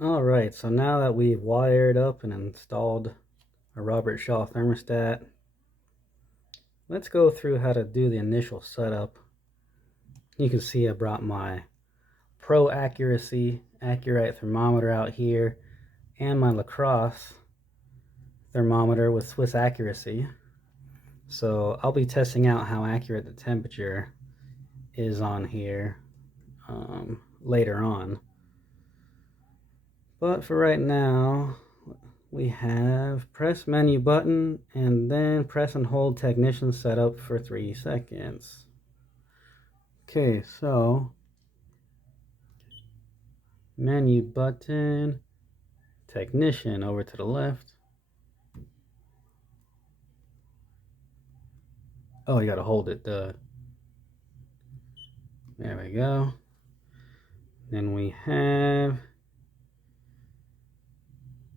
Alright, so now that we've wired up and installed a Robertshaw thermostat, let's go through how to do the initial setup. You can see I brought my Pro Accuracy Accurite thermometer out here and my Lacrosse thermometer with Swiss Accuracy. So I'll be testing out how accurate the temperature is on here later on. But for right now, we have press menu button and then press and hold technician setup for 3 seconds. Okay, so menu button, technician over to the left. Oh, you gotta hold it, duh. There we go. Then we have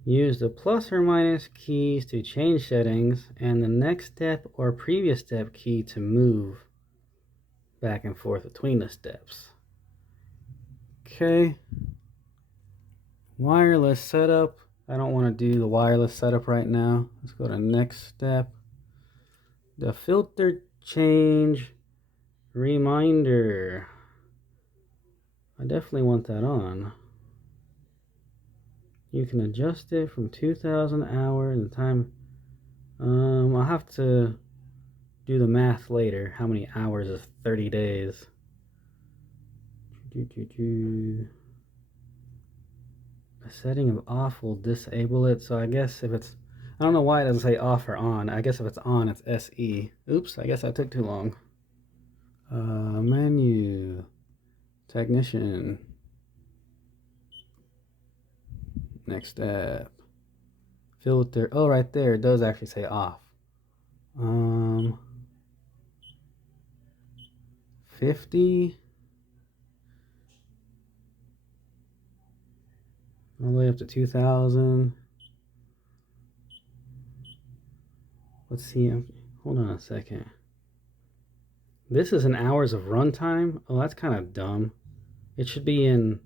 use the plus or minus keys to change settings and the next step or previous step key to move back and forth between the steps. Okay. Wireless setup. I don't want to do the wireless setup right now. Let's go to next step. The filter change reminder. I definitely want that on. You can adjust it from 2000 hours and time. I'll have to do the math later. How many hours is 30 days? A setting of off will disable it. So I guess if it's, I don't know why it doesn't say off or on. I guess if it's on, it's SE. Oops, I guess I took too long. Menu, technician, next step, filter. Oh, right there, it does actually say off. 50 all the way up to 2000. Let's see. Hold on a second. This is in hours of runtime. Oh, that's kind of dumb. It should be in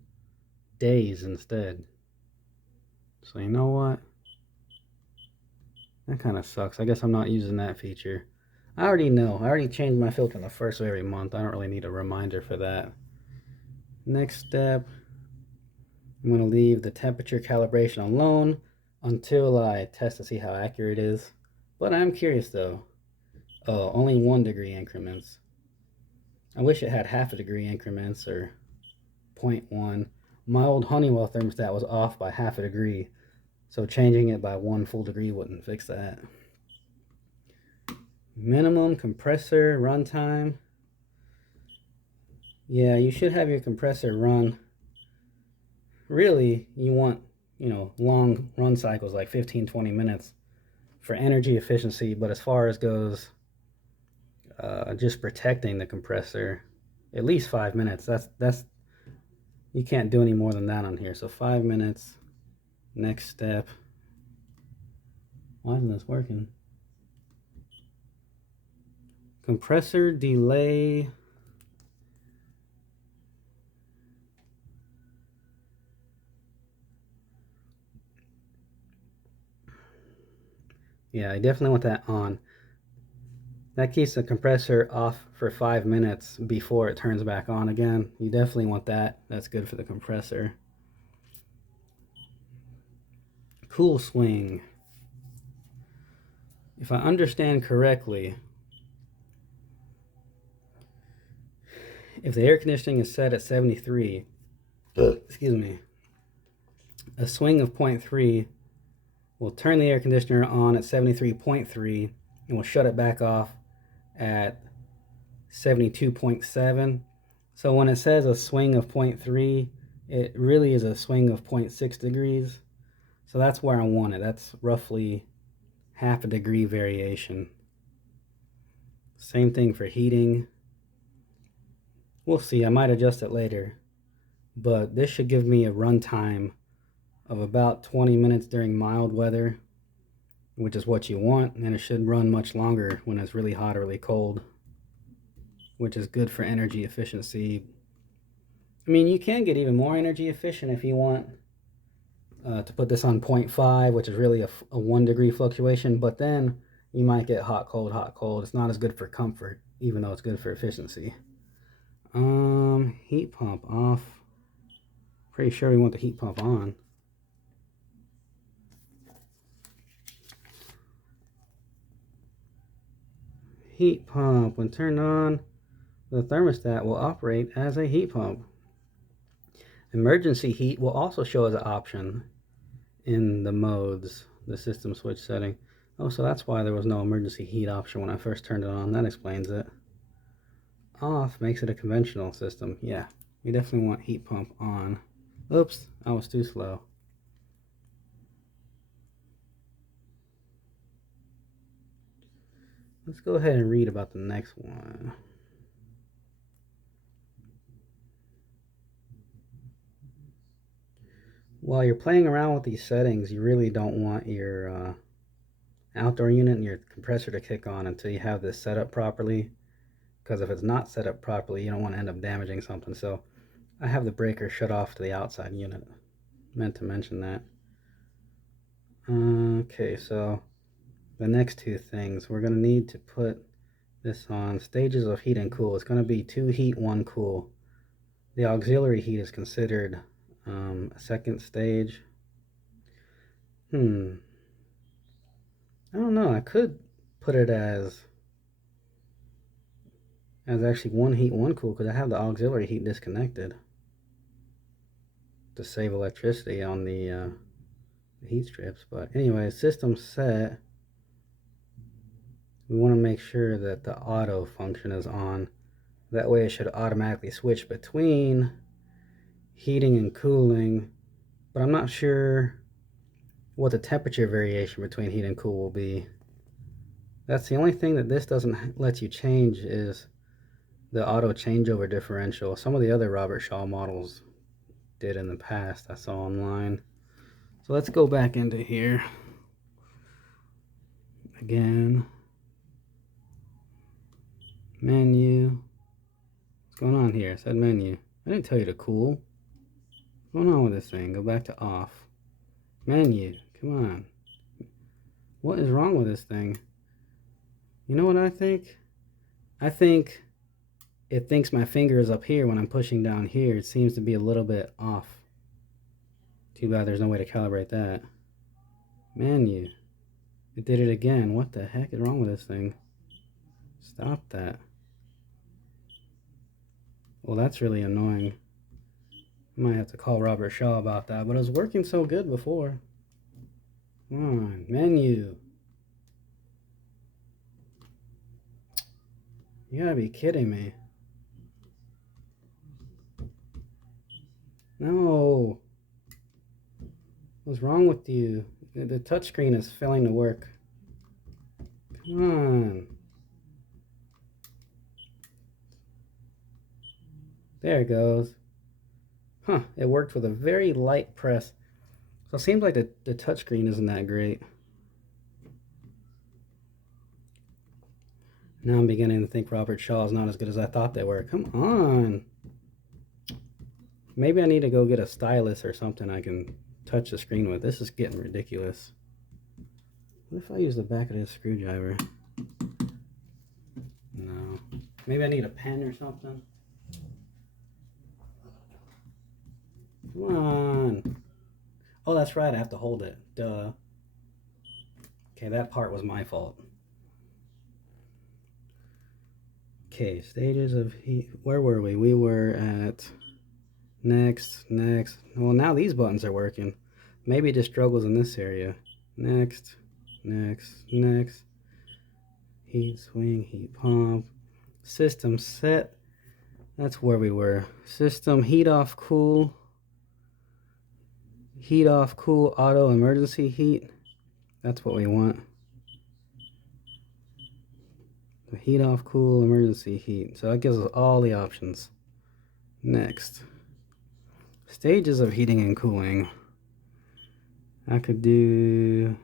days instead. So you know what? That kind of sucks. I guess I'm not using that feature. I already know. I already changed my filter on the first of every month. I don't really need a reminder for that. Next step, I'm going to leave the temperature calibration alone until I test to see how accurate it is. But I'm curious though. Oh, only 1 degree increments. I wish it had half a degree increments or 0.1. My old Honeywell thermostat was off by half a degree, so changing it by 1 full degree wouldn't fix that. Minimum compressor run time. Yeah, you should have your compressor run. Really, you want, long run cycles like 15-20 minutes for energy efficiency, but as far as goes just protecting the compressor, at least 5 minutes. That's you can't do any more than that on here. So 5 minutes. Next step. Why isn't this working? Compressor delay. Yeah, I definitely want that on. That keeps the compressor off for 5 minutes before it turns back on again. You definitely want that. That's good for the compressor. Cool swing. If I understand correctly, if the air conditioning is set at 73, excuse me, a swing of 0.3 will turn the air conditioner on at 73.3 and will shut it back off at 72.7. So when it says a swing of 0.3, it really is a swing of 0.6 degrees. So that's where I want it. That's roughly half a degree variation. Same thing for heating. We'll see. I might adjust it later. But this should give me a run time of about 20 minutes during mild weather, which is what you want, and it should run much longer when it's really hot or really cold, which is good for energy efficiency. I mean, you can get even more energy efficient if you want to put this on 0.5, which is really a 1 degree fluctuation, but then you might get hot, cold, hot, cold. It's not as good for comfort, even though it's good for efficiency. Heat pump off. Pretty sure we want the heat pump on. Heat pump, when turned on, the thermostat will operate as a heat pump. Emergency heat will also show as an option in the modes, the system switch setting. Oh, so that's why there was no emergency heat option when I first turned it on. That explains it. Off makes it a conventional system. Yeah, we definitely want heat pump on. Oops, I was too slow. Let's go ahead and read about the next one. While you're playing around with these settings, you really don't want your outdoor unit and your compressor to kick on until you have this set up properly. Because if it's not set up properly, you don't want to end up damaging something. So I have the breaker shut off to the outside unit. Meant to mention that. Okay, so the next two things, we're going to need to put this on stages of heat and cool. It's going to be 2 heat, 1 cool. The auxiliary heat is considered a second stage. I don't know. I could put it as actually 1 heat, 1 cool, because I have the auxiliary heat disconnected to save electricity on the heat strips. But anyway, system set. We want to make sure that the auto function is on. That way it should automatically switch between heating and cooling, but I'm not sure what the temperature variation between heat and cool will be. That's the only thing that this doesn't let you change, is the auto changeover differential. Some of the other Robertshaw models did in the past, I saw online. So let's go back into here again. Menu. What's going on here? It said menu. I didn't tell you to cool. What's going on with this thing? Go back to off. Menu. Come on. What is wrong with this thing? You know what I think? I think it thinks my finger is up here when I'm pushing down here. It seems to be a little bit off. Too bad there's no way to calibrate that. Menu. It did it again. What the heck is wrong with this thing? Stop that. Well, that's really annoying. I might have to call Robertshaw about that, but it was working so good before. Come on, menu. You gotta be kidding me. No. What's wrong with you? The touchscreen is failing to work. Come on. There it goes. Huh, it worked with a very light press. So it seems like the touchscreen isn't that great. Now I'm beginning to think Robertshaw is not as good as I thought they were. Come on. Maybe I need to go get a stylus or something I can touch the screen with. This is getting ridiculous. What if I use the back of this screwdriver? No. Maybe I need a pen or something. Come on. Oh, that's right. I have to hold it. Duh. Okay, that part was my fault. Okay, stages of heat. Where were we? We were at next, next. Well, now these buttons are working. Maybe it just struggles in this area. Next, next, next. Heat swing, heat pump. System set. That's where we were. System heat off, cool. Heat off, cool, auto, emergency heat. That's what we want. The heat off, cool, emergency heat. So that gives us all the options. Next. Stages of heating and cooling. I could do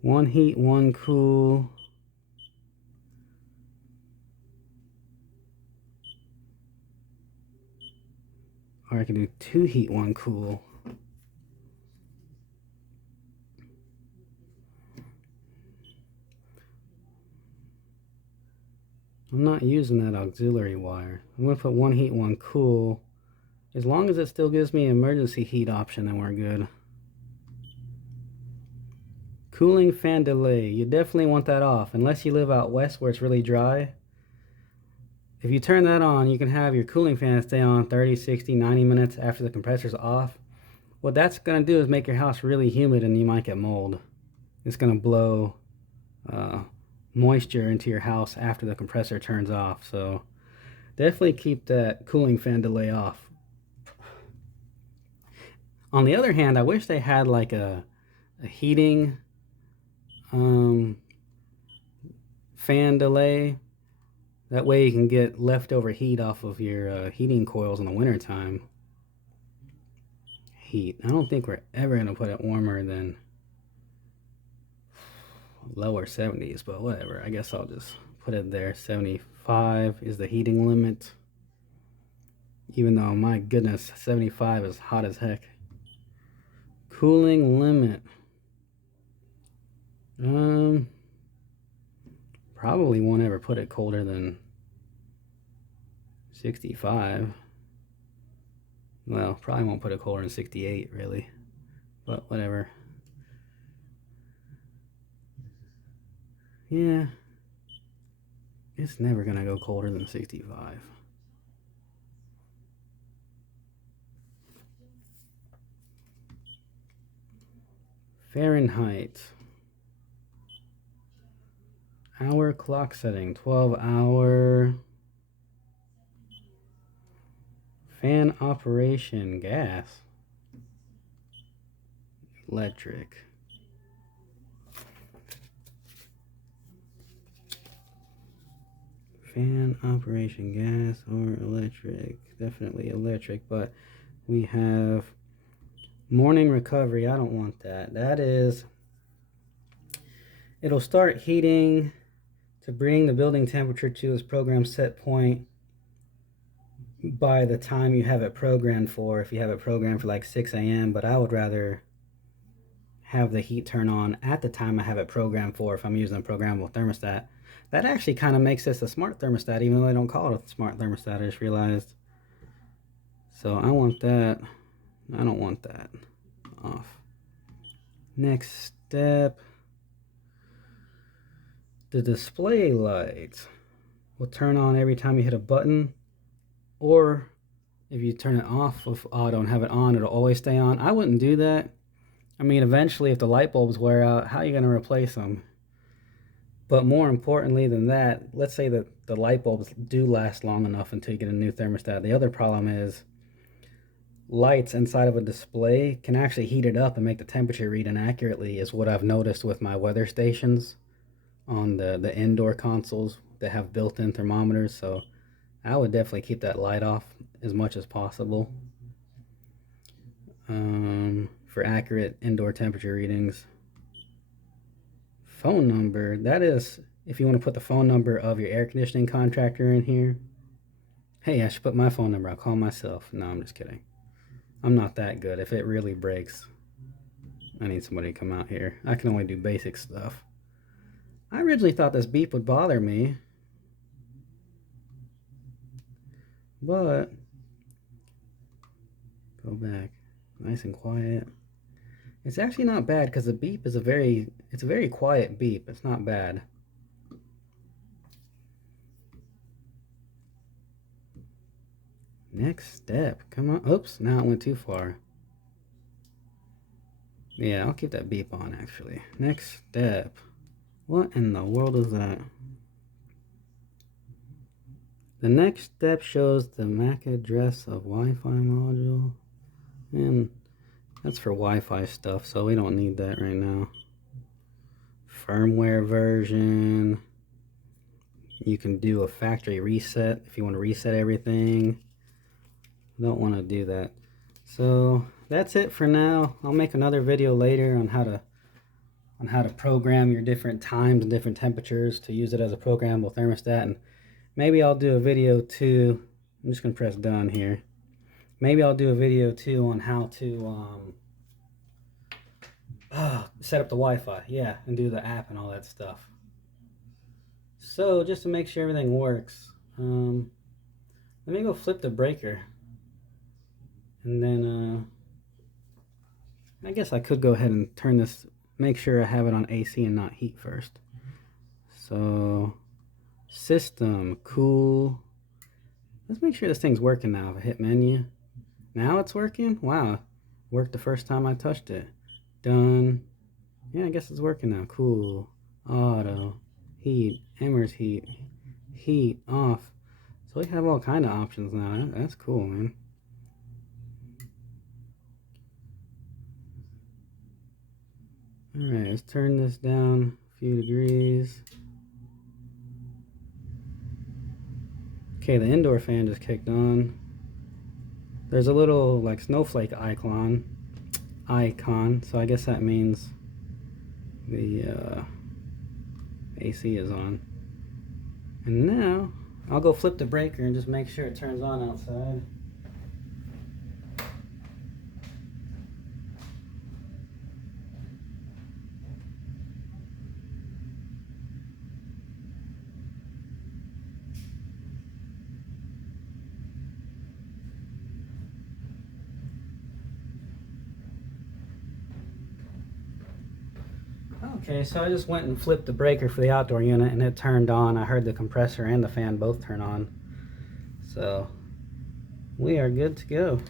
1 heat, 1 cool. Or I could do 2 heat, 1 cool. I'm not using that auxiliary wire. I'm going to put one heat, one cool. As long as it still gives me an emergency heat option, then we're good. Cooling fan delay. You definitely want that off, unless you live out west where it's really dry. If you turn that on, you can have your cooling fan stay on 30, 60, 90 minutes after the compressor's off. What that's going to do is make your house really humid and you might get mold. It's going to blow moisture into your house after the compressor turns off. So definitely keep that cooling fan delay off. On the other hand, I wish they had like a heating fan delay. That way you can get leftover heat off of your heating coils in the wintertime. Heat. I don't think we're ever going to put it warmer than lower 70s, but whatever. I guess I'll just put it there. 75 is the heating limit. Even though, my goodness, 75 is hot as heck. Cooling limit. Probably won't ever put it colder than 65. Well, probably won't put it colder than 68, really. But whatever. Yeah. It's never gonna go colder than 65. Fahrenheit. Hour clock setting, 12-hour. Fan operation, gas. Electric. Fan operation, gas or electric. Definitely electric, but we have morning recovery. I don't want that. That is, it'll start heating to bring the building temperature to its program set point by the time you have it programmed for. If you have it programmed for like 6 a.m., but I would rather have the heat turn on at the time I have it programmed for if I'm using a programmable thermostat. That actually kind of makes this a smart thermostat, even though they don't call it a smart thermostat, I just realized. So I want that. I don't want that off. Next step. The display light will turn on every time you hit a button, or if you turn it off with auto and have it on, it'll always stay on. I wouldn't do that. I mean, eventually if the light bulbs wear out, how are you going to replace them? But more importantly than that, let's say that the light bulbs do last long enough until you get a new thermostat. The other problem is lights inside of a display can actually heat it up and make the temperature read inaccurately, is what I've noticed with my weather stations on the indoor consoles that have built-in thermometers. So I would definitely keep that light off as much as possible for accurate indoor temperature readings. Phone number, that is if you want to put the phone number of your air conditioning contractor in here. Hey, I should put my phone number. I'll call myself. No, I'm just kidding. I'm not that good. If it really breaks, I need somebody to come out here. I can only do basic stuff. I originally thought this beep would bother me, but go back, nice and quiet. It's actually not bad because the beep is a very quiet beep. It's not bad. Next step, come on. Oops, now it went too far. Yeah, I'll keep that beep on actually. Next step. What in the world is that? The next step shows the MAC address of Wi-Fi module. And that's for Wi-Fi stuff, so we don't need that right now. Firmware version. You can do a factory reset if you want to reset everything. Don't want to do that. So that's it for now. I'll make another video later on how to program your different times and different temperatures to use it as a programmable thermostat. And maybe I'll do a video too. I'm just gonna press done here. Maybe I'll do a video too on how to set up the Wi-Fi, yeah, and do the app and all that stuff. So just to make sure everything works, let me go flip the breaker, and then I guess I could go ahead and turn this, make sure I have it on AC and not heat first. So system, cool. Let's make sure this thing's working now. If I hit menu, now it's working. Wow, worked the first time I touched it. Done. Yeah, I guess it's working now. Cool. Auto, heat, Emmer's heat, heat off. So we have all kind of options now. That's cool, man. Alright, let's turn this down a few degrees. Okay, the indoor fan just kicked on. There's a little like snowflake icon, so I guess that means the AC is on. And now I'll go flip the breaker and just make sure it turns on outside. Okay, so I just went and flipped the breaker for the outdoor unit and it turned on. I heard the compressor and the fan both turn on. So we are good to go.